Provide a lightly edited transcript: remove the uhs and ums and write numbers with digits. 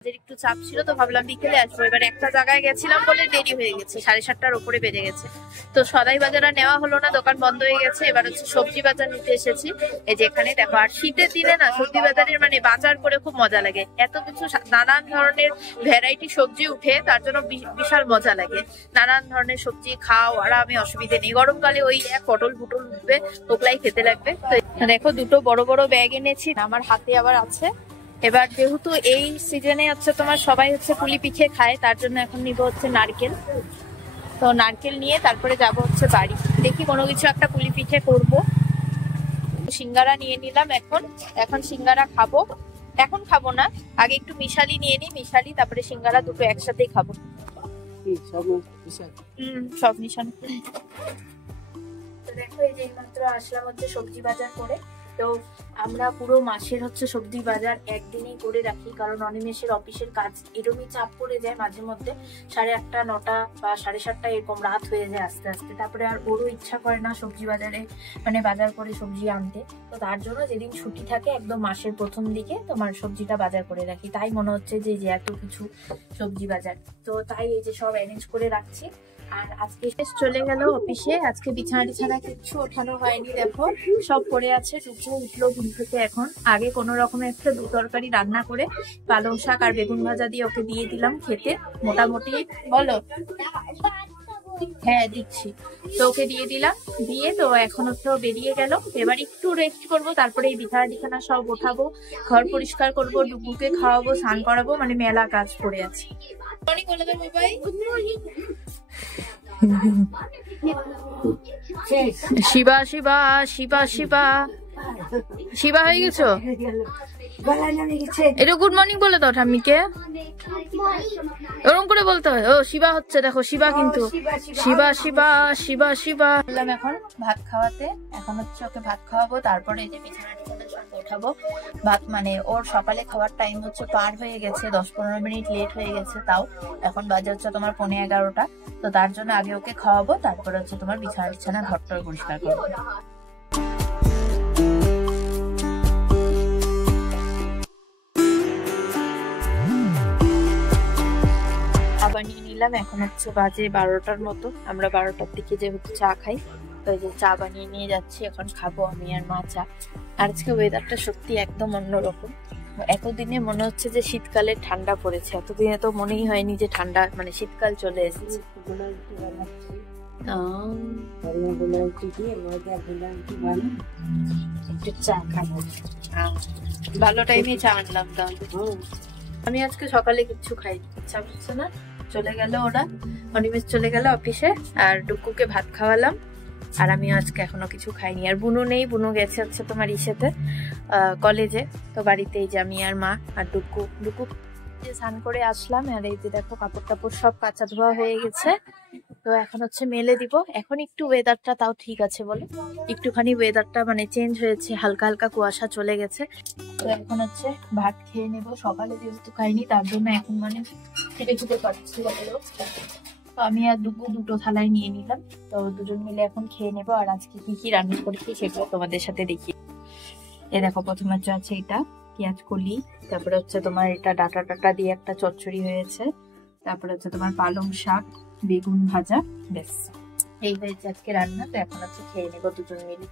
একটু চাপ ছিল তো ভাবলাম বিকেলে আসবো। এবার একটা জায়গায় গেছিলাম বলে দেরি হয়ে গেছে, 7:30টার উপরে বেজে গেছে। তো সদাই বাজার নেওয়া হলো না, দোকান বন্ধ হয়ে গেছে। এবার হচ্ছে সবজি বাজার নিতে এসেছি। এই যে এখানে দেখো, আর শীতের দিনে না সবজি বাজারের মানে বাজার করে খুব মজা লাগে। এত কিছু নানান ধরনের ভ্যারাইটি সবজি উঠে, তার জন্য বিশাল মজা লাগে। নানান ধরনের সবজি খাও আরামে, অসুবিধে নেই। গরমকালে ওই এক পটল ফুটল উঠবে, ওগুলাই খেতে লাগবে। তো দেখো দুটো বড় বড় ব্যাগ এনেছি, আমার হাতে আবার আছে। এবার যেহেতু এই সিজনে হচ্ছে তোমার সবাই হচ্ছে পুলি পিঠে খায়, তার জন্য এখন নিব হচ্ছে নারকেল। তো নারকেল নিয়ে তারপরে যাব হচ্ছে বাড়ি, দেখি কোনো কিছু একটা পুলি পিঠে করব। সিঙ্গারা নিয়ে নিলাম, এখন সিঙ্গারা খাবো। এখন খাবো না, আগে একটু মিশালি নিয়ে নিই, মিশালি তারপরে সিঙ্গারা দুটো একসাথেই খাবো। সব মিশানো। তো দেখো এই যে মাত্র আসলাম হচ্ছে সবজি বাজার করে। তো আমরা পুরো মাসের হচ্ছে সবজি বাজার একদিনেই করে রাখি, কারণ অনিমেষের অফিসের কাজ এরকমই চাপ পড়ে যায় মাঝে মধ্যে। 8:30, 9টা বা 7:30 এরকম রাত হয়ে যায় আস্তে আস্তে। তারপরে আর ওরও ইচ্ছা করে না সবজি বাজারে মানে বাজার করে সবজি আনতে। তো তার জন্য যেদিন ছুটি থাকে একদম মাসের প্রথম দিকে তোমার সবজিটা বাজার করে রাখি। তাই মনে হচ্ছে যে এত কিছু সবজি বাজার, তো তাই এই যে সব অ্যারেঞ্জ করে রাখছি। আর আজকে চলে গেল অফিসে, আজকে বিছানা কিচ্ছু ওঠানো হয়নি। দেখো সব পড়ে আছে। টুকু উঠলো ঘুম থেকে এখন। আগে কোনো রকমের একটা দু তরকারি রান্না করে পালং শাক আর বেগুন ভাজা দিয়ে ওকে দিয়ে দিলাম খেতে। মোটামুটি বলো, হ্যাঁ দিচ্ছি। তো ওকে দিয়ে দিলাম, দিয়ে তো এখন হচ্ছে বেরিয়ে গেল। এবার একটু রেস্ট করবো, তারপরে এই বিছানা সব ওঠাবো, ঘর পরিষ্কার করবো, ডুগুকে খাওয়াবো, স্নান করাবো, মানে মেলা কাজ পড়ে আছে। শিবা শিবা শিবা শিবা শিবা হয়ে গেছো? এটা গুড মর্নিং বলে দাও ঠাম্মিকে, ওরকম করে বলতে হয়। ও শিবা হচ্ছে, দেখো শিবা, কিন্তু শিবা শিবা শিবা শিবা। এখন ভাত খাওয়াতে, এখন হচ্ছে ওকে ভাত খাওয়াবো, তারপরে এই যে বিছানা ওঠাবো। ভাত মানে ওর সকালে খাওয়ার টাইম হচ্ছে পার হয়ে গেছে, 10-15 মিনিট লেট হয়ে গেছে। তাও এখন বাজে হচ্ছে তোমার 11:15। তো তার জন্য আগে ওকে খাওয়াবো, তারপরে হচ্ছে তোমার বিছানা ঘরটা পরিষ্কার করবো। আবার নিয়ে নিলাম, এখন হচ্ছে বাজে 12টার মতো। আমরা 12টার দিকে যেহেতু চা খাই, তো এই যে চা বানিয়ে নিয়ে যাচ্ছি, এখন খাবো আমি আর মা চা। আর আজকে ওয়েদারটা সত্যি একদম অন্যরকম। এতদিনে মনে হচ্ছে যে শীতকালে ঠান্ডা পড়েছে, এতদিনে তো মনেই হয়নি যে ঠান্ডা মানে শীতকাল চলে এসেছে। ভালো টাইমে চা আনলাম তাহলে। আমি আজকে সকালে কিচ্ছু খাইনি, ইচ্ছা করছে না। চলে গেল ওরা, অনিমেষ চলে গেল অফিসে, আর ডুকুকে ভাত খাওয়ালাম। আর আমি আজকে এখনো কিছু খাইনি। আর বুনু নেই, বুনু গেছে হচ্ছে তোমার ইসেতে কলেজে। তো বাড়িতে এই যে আমি আর মা আর ডুকু স্নান করে আসলাম। আর এই যে দেখো কাপড় টাপড় সব কাঁচা ধোয়া হয়ে গেছে। তো এখন হচ্ছে মেলে দিব। এখন একটু ওয়েদারটা তাও ঠিক আছে, বলো একটুখানি ওয়েদারটা মানে চেঞ্জ হয়েছে, হালকা হালকা কুয়াশা চলে গেছে। তো এখন হচ্ছে ভাত খেয়ে নেব, সকালে যেহেতু খাইনি তার জন্য এখন মানে খেতে পারছি। তো আমি আর দুটো থালায় নিয়ে নিলাম, তো দুজন মিলে এখন খেয়ে নেবো। আর আজকে কি কি রান্না করেছি সেগুলো তোমাদের সাথে দেখি। এ দেখো প্রথমে আছে এটা পেঁয়াজ কলি, তারপরে হচ্ছে তোমার এটা ডাটা দিয়ে একটা চচ্চড়ি হয়েছে, তারপরে হচ্ছে তোমার পালং শাক, বেগুন ভাজা, ব্যাস এই হয়েছে আজকে রান্না। তো এখন হচ্ছে খেয়ে নেবো দুজন মিলে।